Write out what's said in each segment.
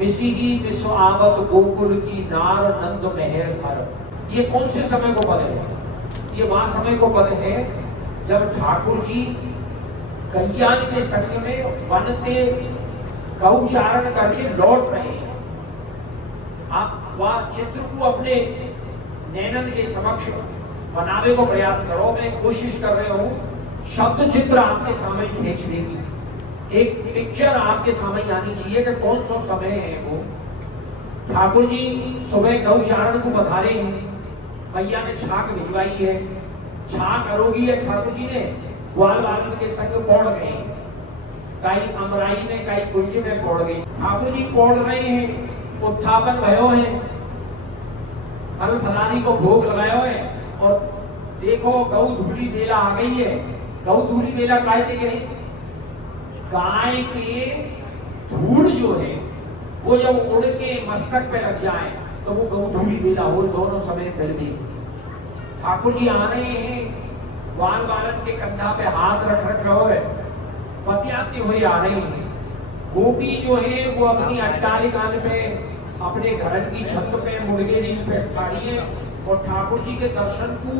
मिसिही मिसो आवत गोकुल की नार नंद मेहर भर। ये कौन से समय को पद है? ये वहां समय को पद है जब ठाकुर जी कल्याण के संग में वनते गौचारण करके लौट रहे हैं। आप वह चित्र को अपने नैनन के समक्ष बनाने को प्रयास करो। मैं कोशिश कर रहा हूं शब्द चित्र आपके सामने खींचने की, एक पिक्चर आपके सामने आनी चाहिए कि कौन सा समय है वो। ठाकुर जी सुबह गौचारण को बधारे हैं, भैया ने छाक भिजवाई है, छाक अरोगी है ठाकुर जी ने ग्वाल बालन के संग पौड़ गए, कई अमराई में कई कुंज में पौड़ गए। ठाकुर जी पौड़ रहे हैं, उत्थापन भयो है, फल फलानी को भोग लगायो है। और देखो गौ धूली बेला आ गई है। गौ धूली बेला काय के गए? गाय के धूल जो है वो जब उड़ के मस्तक पे लग जाए तो वो गौ धूली बेला, वो दोनों समय मिल गई। ठाकुर जी आ रहे हैं, ग्वाल बालन के कंधा पे हाथ रख रखा है, बतियाते हुए आ रहे हैं। गोपी जो है वो अपनी अट्टालिका पे अपने घर की छत पे मुड़गे रील पे खड़ी है और ठाकुर जी के दर्शन को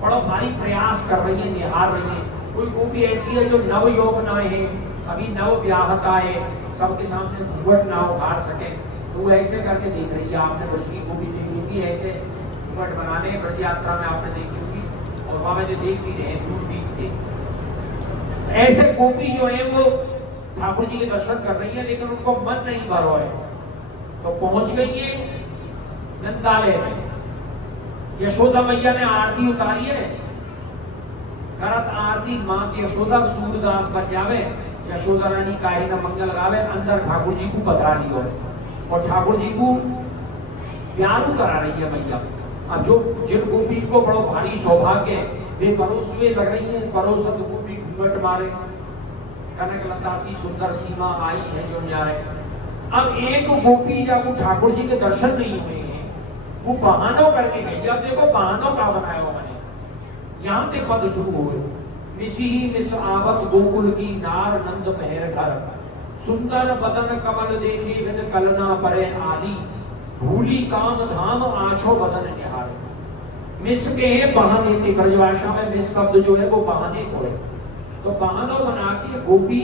बड़ा भारी प्रयास कर रही है, निहार रही है। कोई गोपी ऐसी है जो नव यौवनाएं हैं, अभी नव ब्याहता है, सबके सामने घूंघट ना उखाड़ सके, तो वो ऐसे करके देख रही है। आपने ब्रज की गोपी देखी होगी, ऐसे घूंघट बनाने ब्रज यात्रा में आपने देखी होगी, और वहां में जो देख भी रहे दूर दिखते ऐसे गोपी जो है वो ठाकुर जी के दर्शन कर रही है, लेकिन उनको मन नहीं भर रहा है। तो पहुंच गई है नंदालय में। यशोदा मैया ने आरती उतारी है, करत आरती मां की यशोदा सूरदास बन जावे, यशोदा रानी काहे का मंगल गावे। अंदर ठाकुर जी को पधरा लियो और ठाकुर जी को प्यारू करा रही है मैया। अब जो जिन गोपी को बड़ो भारी सौभाग्य है वे परोसवे लग रही है, परोसत गोपी घूंघट मारे, कनक लतासी सुंदर सीमा आई है जो न्यारे। अब एक गोपी जब ठाकुर जी के दर्शन नहीं हुए हैं, वो बहानों करके गई। अब देखो बहानों का बनाया हो मैंने, यहाँ पे पद शुरू हुए। मिसिही मिस आवत गोकुल की नार नंद मेहर घर, सुंदर बदन कमल देखे विद कलना परे आदि, भूली काम धाम आछो बदन निहार। मिस के है बहाने की ब्रजभाषा में मिस शब्द जो है वो बहाने को है। तो बहानों बना के गोपी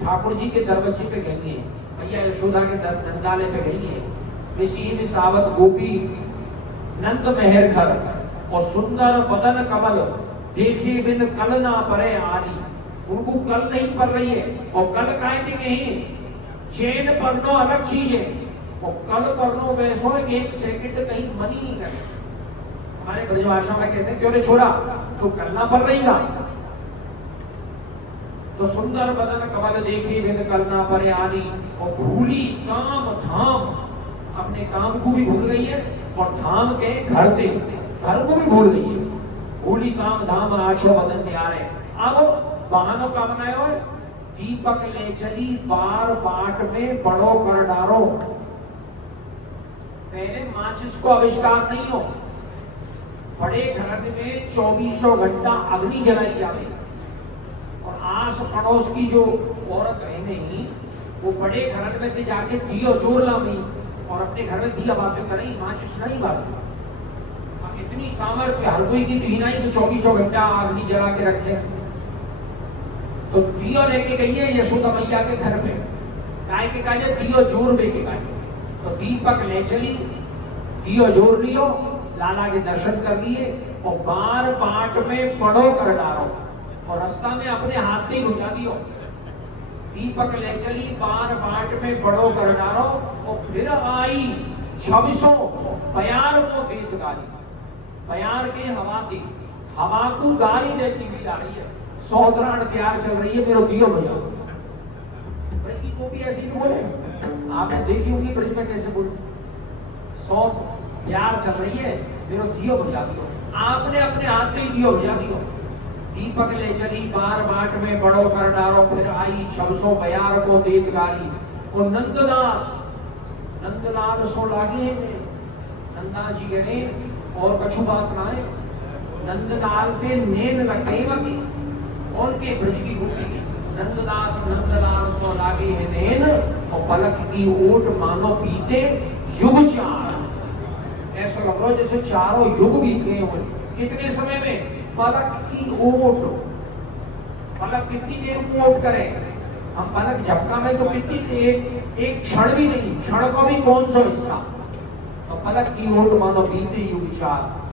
ठाकुर जी के दरवाजे पे गई है, भैया यशोदा के नंदालय पे गई है। मिसिही मिस आवत गोपी नंद मेहर घर, और सुंदर बदन कमल देखे बिन कल ना परे आली। उनको कल नहीं पड़ रही है, और कल काहे के कहीं चैन पढ़नो अलग चीज है, और कल पढ़नो वैसो एक सेकंड कहीं मन ही नहीं करे। हमारे ब्रजभाषा में कहते हैं क्यों रे छोरा तो करना पड़ रही था। तो सुंदर बदन कमल देखे बिन कलना परे आली, और भूली काम धाम, अपने काम को भी भूल गई है और धाम के घर को भी भूल गई है। भूली काम धाम आछो बदन निहारे। अब बहानों का बनाया हो, दीपक ले चली बार बाट में बड़ो कर डारो। पहले माचिस को आविष्कार नहीं हो, बड़े घर में 24 घंटा अग्नि जलाई जाए, और आस पड़ोस की जो औरत है नहीं वो बड़े घर में जाके दियो जोर लामी और अपने घर में दिया बातें करें, माचिस नहीं बाजती। इतनी सामर्थ्य हर कोई की तो नहीं कि 24 घंटा अग्नि जला के रखे। तो दियो लेके गई है यशोदा मैया के घर पे, गाय के काजे दियो जोर में के काजे। तो दीपक ले चली, दियो जोर लियो, लाला के दर्शन कर लिए, और बार बाट में पड़ो कर डालो, और रास्ता में अपने हाथ में घुटा दियो। दीपक ले चली बार बाट में पड़ो कर डालो, और फिर आई 26 बयार को गीत गाली। बयार के हवा की हवा को गाली देती हुई आ रही है, सौदरान प्यार चल रही है, मेरे दियो भैया। ब्रज की गोपी ऐसी क्यों बोले? आपने देखी होगी ब्रज में कैसे बोले, सौ प्यार चल रही है, मेरे दियो भैया दियो। आपने अपने हाथ में दियो भैया दियो। दीपक ले चली बार बाट में बड़ो कर डारो, फिर आई 26 बयार को देत गाली। और नंदलाल सो लागे में नंदा जी गए और कछु बात ना है। नंदलाल पे नेन लगते वकी और के ब्रज की गोपी की नंददास नंदलाल सो लागे है नैन, और पलक की ओट मानो बीते युग चार। ऐसा लग रहा जैसे चारों युग बीत गए हुए। कितने समय में? पलक की ओट। पलक कितनी देर को ओट करें? हम पलक झपका में तो कितनी देर, एक क्षण भी नहीं, क्षण का भी कौन सा हिस्सा। तो पलक की ओट मानो बीते युग चार।